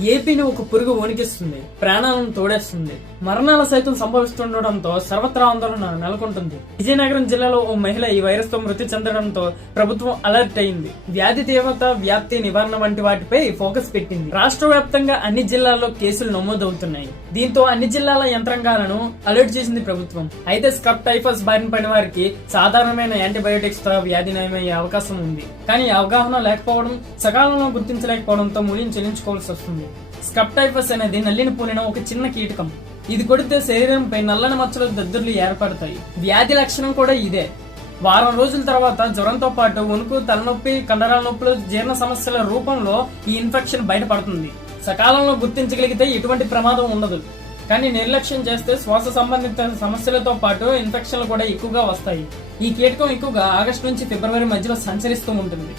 ఏపీని ఒక పురుగు వణికిస్తుంది ప్రాణాలను తోడేస్తుంది. మరణాలు సైతం సంభవిస్తుండటంతో సర్వత్రా ఆందోళన నెలకొంటుంది. విజయనగరం జిల్లాలో ఓ మహిళ ఈ వైరస్తో మృతి చెందడంతో ప్రభుత్వం అలర్ట్ అయింది. వ్యాధి తీవ్రత వ్యాప్తి నివారణ వంటి వాటిపై ఫోకస్ పెట్టింది. రాష్ట్ర వ్యాప్తంగా అన్ని జిల్లాల్లో కేసులు నమోదవుతున్నాయి. దీంతో అన్ని జిల్లాల యంత్రాంగాలను అలర్ట్ చేసింది ప్రభుత్వం. అయితే స్కప్ టైఫస్ బారిన పడిన వారికి సాధారణమైన యాంటీబయోటిక్స్తో వ్యాధి నయమయ్యే అవకాశం ఉంది. కానీ అవగాహన లేకపోవడం సకాలంలో గుర్తించలేకపోవడంతో మూల్యం చెల్లించుకోవాల్సి వస్తుంది. స్కప్టైఫస్ అనేది నల్లిని పూలిన ఒక చిన్న కీటకం. ఇది కొడితే శరీరంపై నల్లని మచ్చలు దద్దుర్లు ఏర్పడతాయి. వ్యాధి లక్షణం కూడా ఇదే. వారం రోజుల తర్వాత జ్వరంతో పాటు వణుకు తలనొప్పి కండరాల నొప్పులు జీర్ణ సమస్యల రూపంలో ఈ ఇన్ఫెక్షన్ బయటపడుతుంది. సకాలంలో గుర్తించగలిగితే ఎటువంటి ప్రమాదం ఉండదు. కానీ నిర్లక్ష్యం చేస్తే శ్వాస సంబంధిత సమస్యలతో పాటు ఇన్ఫెక్షన్లు కూడా ఎక్కువగా వస్తాయి. ఈ కీటకం ఎక్కువగా ఆగస్టు నుంచి ఫిబ్రవరి మధ్యలో సంచరిస్తూ ఉంటుంది.